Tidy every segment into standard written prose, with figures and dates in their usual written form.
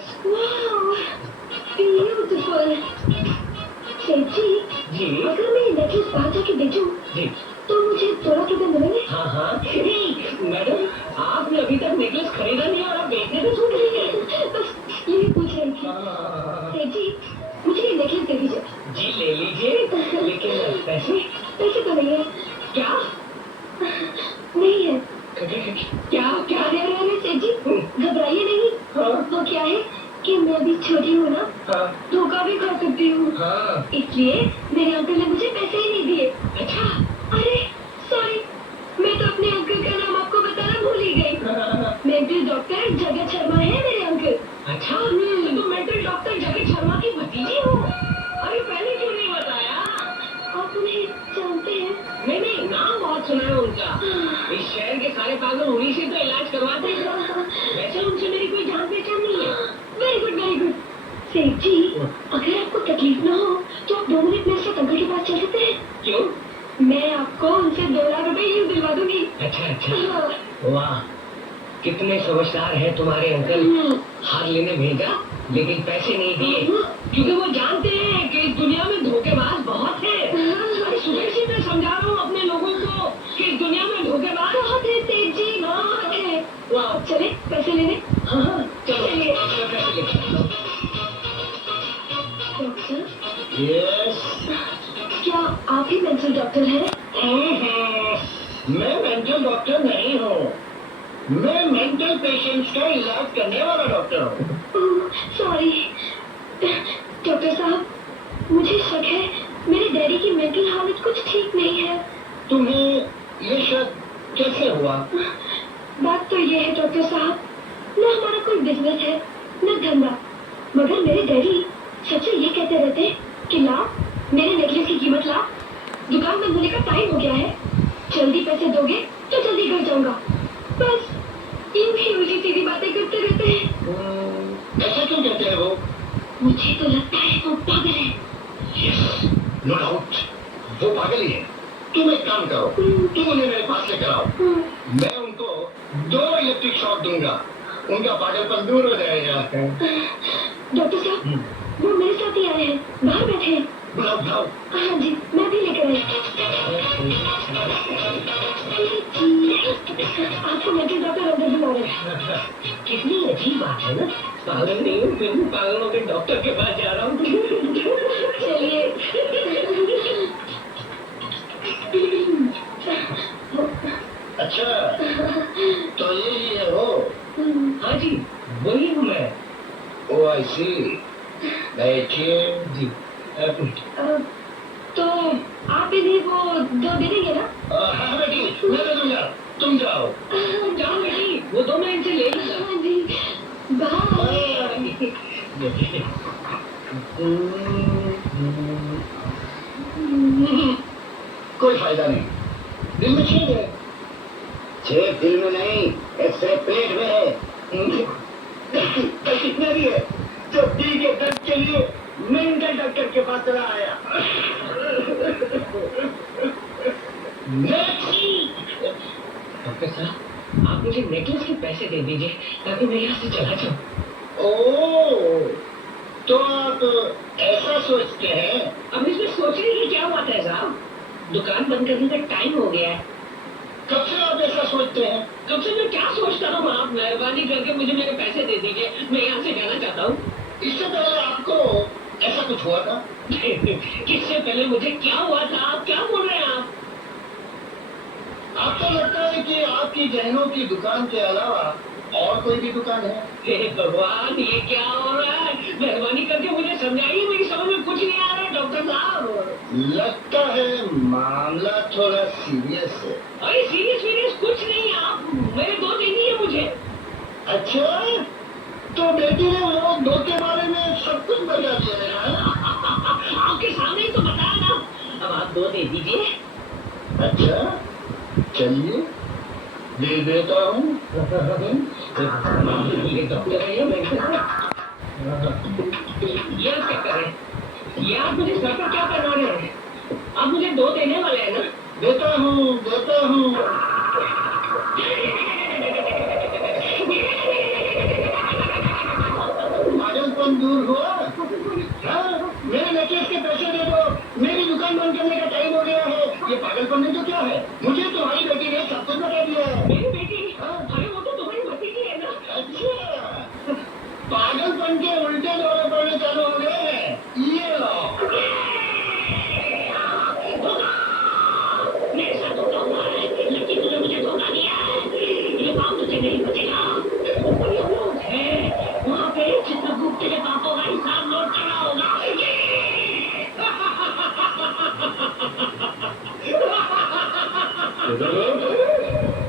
Necklace. वाह, beautiful. सेठ जी, अगर मैं ये नेकलेस बाहर जाके बेचूं, तो मुझे ₹16 मिलेंगे? हाँ हाँ। मैडम, आपने अभी तक नेकलेस खरीदा नहीं और आप बेचने पे सोच रही हैं। बस यही पूछ रही थी। सेठ जी, मुझे ये नेकलेस दे दीजिए। जी ले लीजिए, लेकिन पैसे तो नहीं है। क्या नहीं है। क्या क्या अरे सेठ जी, घबराइए नहीं। हाँ। वो क्या है कि मैं अभी छोटी हूँ ना, हाँ। धोखा भी खा सकती हूँ। हाँ। इसलिए मेरे अंकल ने मुझे पैसे ही नहीं दिए। अच्छा। अरे सॉरी, मैं तो अपने अंकल का नाम आपको बताना भूल ही गई। मेंटल डॉक्टर जगत शर्मा है मेरे अंकल। अच्छा, तो मेंटल डॉक्टर जगत शर्मा की भतीजी हो? अरे पहले क्यों नहीं बताया? आप उन्हें जानते हैं? नहीं, नाम बहुत सुना है उनका। इस शहर के सारे पागल उन्हीं से तो इलाज करवाते हैं। वैसे उनसे मेरी कोई जान पहचान नहीं है। Very good very good. सेठ जी, अगर आपको तकलीफ ना हो तो आप 2 मिनट मेरे साथ अंकल के पास चल सकते हैं? क्यों? मैं आपको उनसे 2 लाख रुपए यूं दिलवा दूंगी। अच्छा। वाह, कितने समझदार हैं तुम्हारे अंकल। हार लेने भेजा लेकिन पैसे नहीं दिए, क्योंकि वो जानते हैं कि इस दुनिया में धोखेबाज बहुत है। अरे सुबह से मैं समझा रहा हूँ अपने लोगों को कि इस दुनिया में धोखेबाज बहुत है सेठ जी, बहुत है। वाह, चले पैसे लेने। हाँ चलो पैसे लेके आता हूँ। Doctor, yes. क्या आप ही मेंटल डॉक्टर हैं? मैं मेंटल डॉक्टर नहीं हूँ, मैं मेंटल पेशेंट्स का इलाज करने वाला डॉक्टर हूँ। सॉरी डॉक्टर साहब, मुझे शक है मेरे डैडी की मेंटल हालत कुछ ठीक नहीं है। तुम्हें ये शक कैसे हुआ? बात तो ये है डॉक्टर साहब, न हमारा कोई बिजनेस है न धंधा, मगर मेरे डैडी सबसे ये कहते रहते हैं कि ला मेरे नेकलेस की कीमत ला, दुकान बंद होने का टाइम हो गया है, जल्दी पैसे दोगे तो जल्दी घर जाऊंगा। बस यूं ही उल्टी सीधी बातें करते रहते हैं। ऐसा क्यों कहते हैं वो? मुझे तो लगता है वो पागल है। यस, नो डाउट, वो पागल ही है। तुम एक काम करो, तुम उन्हें मेरे पास लेकर आओ, मैं उनको 2 इलेक्ट्रिक शॉक दूंगा, उनका पागलपन दूर हो जाएगा। डॉक्टर साहब, वो मेरे साथ ही आए हैं, बाहर बैठे हैं। बुलाओ। हाँ जी, मैं भी लेकर आई। आपको मेंटल डॉक्टर अंदर बुला रहे हैं। कितनी अजीब बात है ना, पागल नहीं हूँ फिर भी पागलों के डॉक्टर के पास जा रहा हूँ। चलिए। अच्छा, तो यही है वो? हाँ जी, वही हूँ मैं। ओ आई सी, बैठिए जी। तो आप इन्हें वो 2 दे देंगे ना? हाँ बेटी, मैं दे दूंगा, तुम जाओ। जाओ बेटी, वो 2 मिनट से ले लूंगा। हाँ जी, बाय। कोई फायदा नहीं, दिल में छेद है। छेद दिल में नहीं, ऐसे पेट में है। कितना भी है जो दिल के दर्द के लिए मेंटल डॉक्टर के पास चला आया। डॉक्टर साहब, आप मुझे नेकलेस के पैसे दे दीजिए ताकि मैं यहाँ से चला जाऊँ। ओह, तो आप ऐसा सोचते हैं? अब इसमें सोचने की क्या बात है साहब, दुकान बंद करने का टाइम हो गया है। कब से आप ऐसा सोचते हैं? कब से मैं क्या सोचता हूँ? आप मेहरबानी करके मुझे मेरे पैसे दे दीजिए, मैं यहाँ से जाना चाहता हूँ। इससे पहले आपको ऐसा कुछ हुआ था? किससे पहले मुझे क्या हुआ था? आप क्या बोल रहे हैं आप? आपको लगता है कि आपकी गहनों की दुकान के अलावा और कोई भी दुकान है? हे भगवान, ये क्या हो रहा है? मेहरबानी करके मुझे समझाइए, मेरी समझ में कुछ नहीं आ रहा है डॉक्टर साहब। लगता है मामला थोड़ा सीरियस है। अरे सीरियस कुछ नहीं, आप मेरे 2 देनी है मुझे। अच्छा, तो बेटी ने वो 2 के बारे में सब कुछ बता दिया है। आपके सामने ही तो बताया ना, अब आप 2 दे दीजिए। अच्छा, चलिए दे देता हूँ। ये क्या करें? ये आप मुझे सर पर क्या करवा रहे हैं? आप मुझे 2 देने वाले हैं ना? देता हूँ। बन के उल्टे दौरे पड़ने चालू हो गए हैं। ये लो। मेरे साथ धोखा हुआ है, लेकिन तूने मुझे धोखा दिया है। ये बात तुझे नहीं बचेगा। ऊपर ये लोग हैं, वहाँ पे चित्रगुप्त के पापों का हिसाब नोट करना होगा।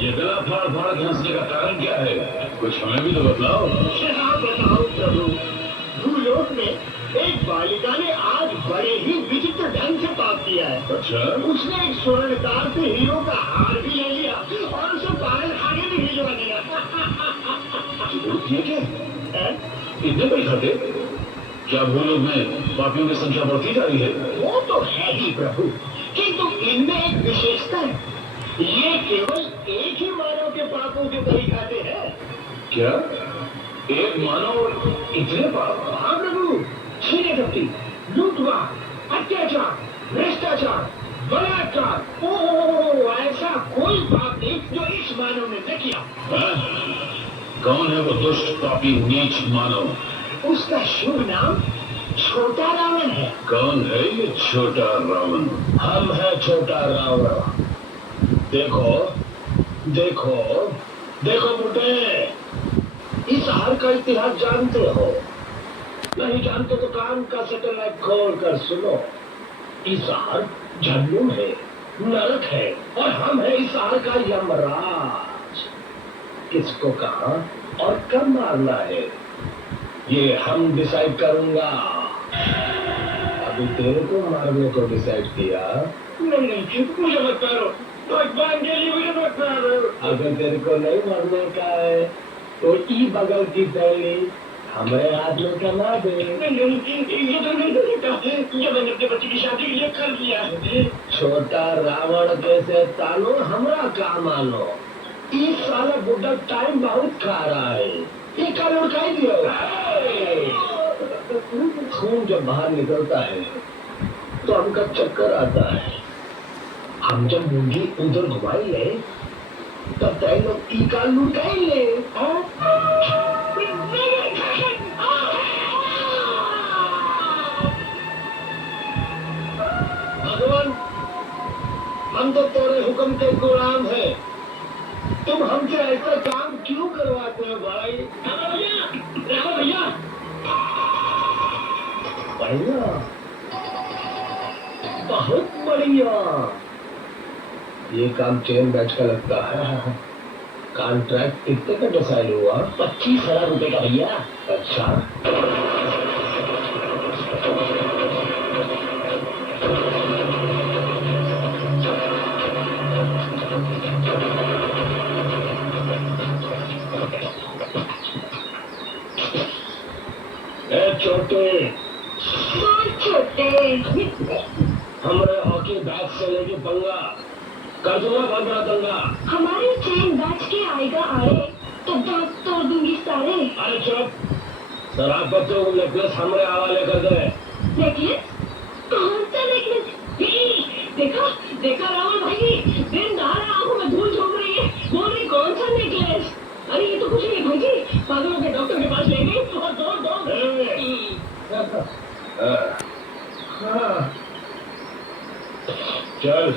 ये गला फाड़ फाड़ के हंसने का कारण क्या है? कुछ हमें भी तो बताओ। हाँ बताओ प्रभु। भूलोक में एक बालिका ने आज बड़े ही विचित्र ढंग से पाप किया है। अच्छा, उसने एक स्वर्णकार से हीरो का हार भी ले लिया और उसे पागल खाने भी भिजवा दिया। ये क्या हैं? इतने पैसा दे? क्या भूलोग में पापियों की संख्या बढ़ती जा रही है? वो तो है ही प्रभु, किंतु इनमें एक विशेषता है। ये केवल एक ही मानव के पापों के बलि खाते हैं। क्या एक मानव इतने पाप? हाँ प्रभु, छीने कपटी, लूटवा, अत्याचार, भ्रष्टाचार, बलात्कार, ओह ऐसा कोई पाप नहीं जो इस मानव ने न किया। हाँ? कौन है वो दुष्ट पापी नीच मानव? उसका शुभ नाम छोटा रावण है। कौन है ये छोटा रावण? हम है छोटा रावण। देखो देखो देखो बुड्ढे, इस हार का इतिहास जानते हो? नहीं जानते तो कान का सैटेलाइट खोल कर सुनो। इस हार जहन्नुम है, नरक है, और हम है इस हार का यमराज। किसको कहाँ और कब मारना है ये हम डिसाइड करूंगा। अभी तेरे को मारने को डिसाइड किया। नहीं मुझे मत मारो, भगवान के लिए मुझे मत मारो। अगर तेरे को नहीं मारने का है तो ई बगल की पहली हमारे हाथ में कमा दे। नहीं ये तो नहीं देता, ये मैंने अपने बच्चे की शादी के लिए कर लिया। छोटा रावण कैसे तानो हमारा काम आनो। इस साला बुढ़ा टाइम बहुत खा रहा है, ये कल उड़काई दियो। खून जब बाहर निकलता है तो हमका चक्कर आता है। हम जब मुंडी उधर घुमाई ले तब तय लोग ई काल लुटाई ले। भगवान, हम तो तेरे हुक्म के गुलाम हैं। तुम हमसे ऐसा काम क्यों करवाते हो भाई? भैया भैया बढ़िया, बहुत बढ़िया। ये काम चेन बैच का लगता है। कॉन्ट्रैक्ट कितने का डिसाइड हुआ? 25,000 रुपए का भैया। अच्छा, छोटे छोटे हमारे हॉकी बैट से लेके पंगा कर दूंगा, बहुत बड़ा दंगा। हमारे चेन बैच के आएगा आड़े तो दांत तोड़ दूंगी सारे। अरे चुप, शराब पत्रों को नेकलेस हमारे हवाले कर दे। नेकलेस? कौन सा नेकलेस? देखा देखा रावण भाई, दिन दहाड़ा आंखों में धूल झोंक रही है, बोल रही कौन सा नेकलेस? अरे ये तो कुछ नहीं भाई जी, पागलों के डॉक्टर के पास ले गई तो दो हाँ। चल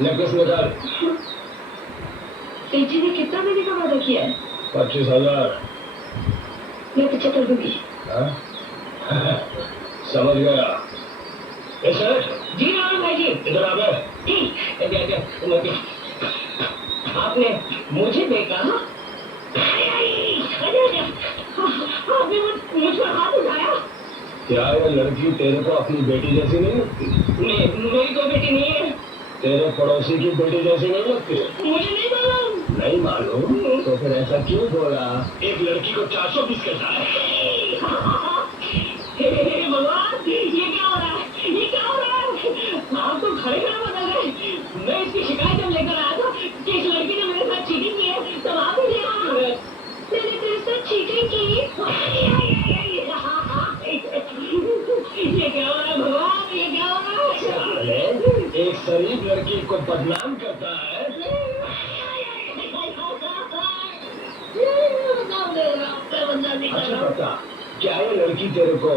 नेकलेस निकाल। सेठी ने कितना देने का वादा किया है? 25,000। मैं 75 दूंगी। समझ गया। सर जी रावण भाई जी, इधर आ गए। आपने मुझे देखा? आपने मुझ पर हाथ उठाया? क्या ये लड़की तेरे को अपनी बेटी जैसी नहीं लगती? मेरी कोई बेटी नहीं है। तेरे पड़ोसी की बेटी जैसी नहीं लगती? मुझे नहीं मालूम। नहीं मालूम तो फिर ऐसा क्यों बोला? एक लड़की को 420 कैसा है? भगवान, ये क्या हो रहा है? ये क्या हो रहा है? आप तो खड़े खड़े बता गए। मैं इसकी शिकायत जब लेकर आया था कि इस लड़की ने मेरे साथ चीटिंग की है, तब आप मुझे मैंने तेरे साथ चीटिंग की। ये क्या हो रहा है भगवान? ये क्या हो रहा है? साले, एक शरीफ लड़की को बदनाम करता है। अच्छा बता, क्या ये लड़की तेरे को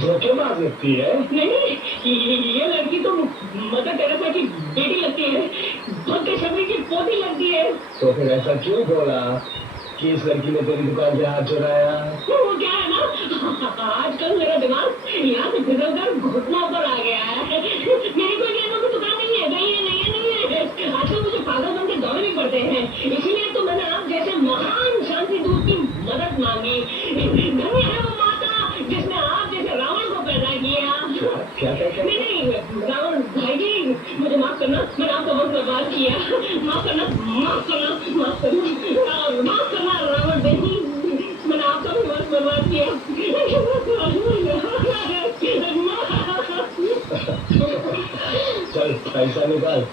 धोखेबाज लगती है? नहीं, ये लड़की तो मदर टेरेसा की बेटी लगती है, भक्त शबरी की पोती लगती है। तो फिर ऐसा क्यों बोला कि इस लड़की ने तेरी दुकान से हाथ चुराया? वो क्या है ना, आजकल मेरा दिमाग यहाँ से फिसल कर घुटनों पर आ गया है। मेरी कोई गहनों की दुकान नहीं है, नहीं है, नहीं है, नहीं है। आजकल मुझे पागलपन के दौरे भी पड़ते हैं, इसीलिए तो मैंने आप जैसे महान शांति दूत की मदद मांगी। धन्य है वो माता जिसने आप जैसे रावण को पैदा किया। क्या नहीं नहीं रावण भाई जी, मुझे माफ करना, मैंने आपको बहुत बर्बाद किया। माफ करना, माफ करना, माफ करना, माफ करना रावण बेटी, मैंने आपका भी बहुत बर्बाद किया। चल पैसा निकाल।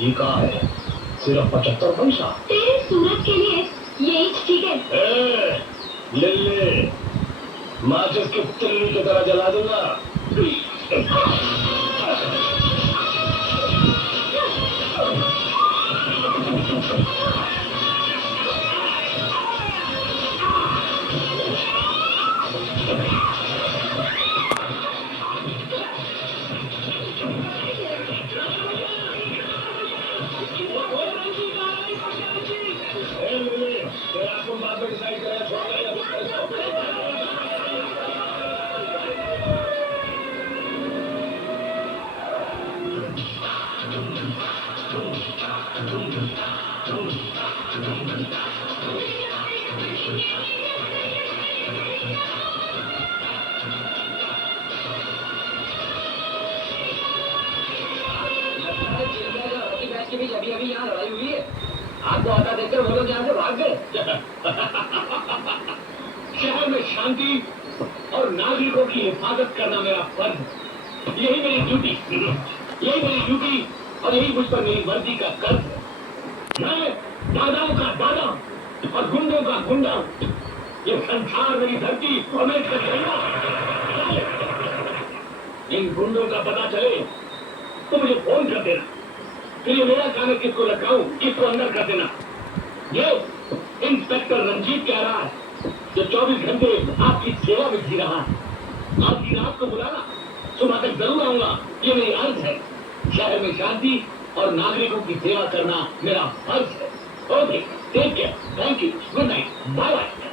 ये कहा है? सिर्फ 75 पैसा। तेरी सूरत के लिए यही ठीक है। ले माचिस की तिल्ली की तरह जला दूंगा। बाद में डिसाइड करें। अभी यहाँ लड़ाई हुई है, आपको आता देखकर वो लोग यहाँ से भाग गए। शहर में शांति और नागरिकों की हिफाजत करना मेरा फर्ज, यही मेरी ड्यूटी, यही मेरी ड्यूटी और यही मुझ पर मेरी वर्दी का कर्ज है। मैं दादाओं का दादा और गुंडों का गुंडा, ये संसार मेरी धरती और मैं इसका चेहरा। इन गुंडों का पता चले तो मुझे फोन कर देना, फिर ये मेरा काम है किसको लटकाऊं, किसको अंदर कर देना। ये इंस्पेक्टर रंजीत कह रहा है, जो 24 घंटे आपकी सेवा में जी रहा है। आपकी रात को बुलाना, सुबह तक जरूर आऊंगा, ये मेरी अर्ज है। शहर में शांति और नागरिकों की सेवा करना मेरा फर्ज है। Okay, take care, thank you, good night, bye bye.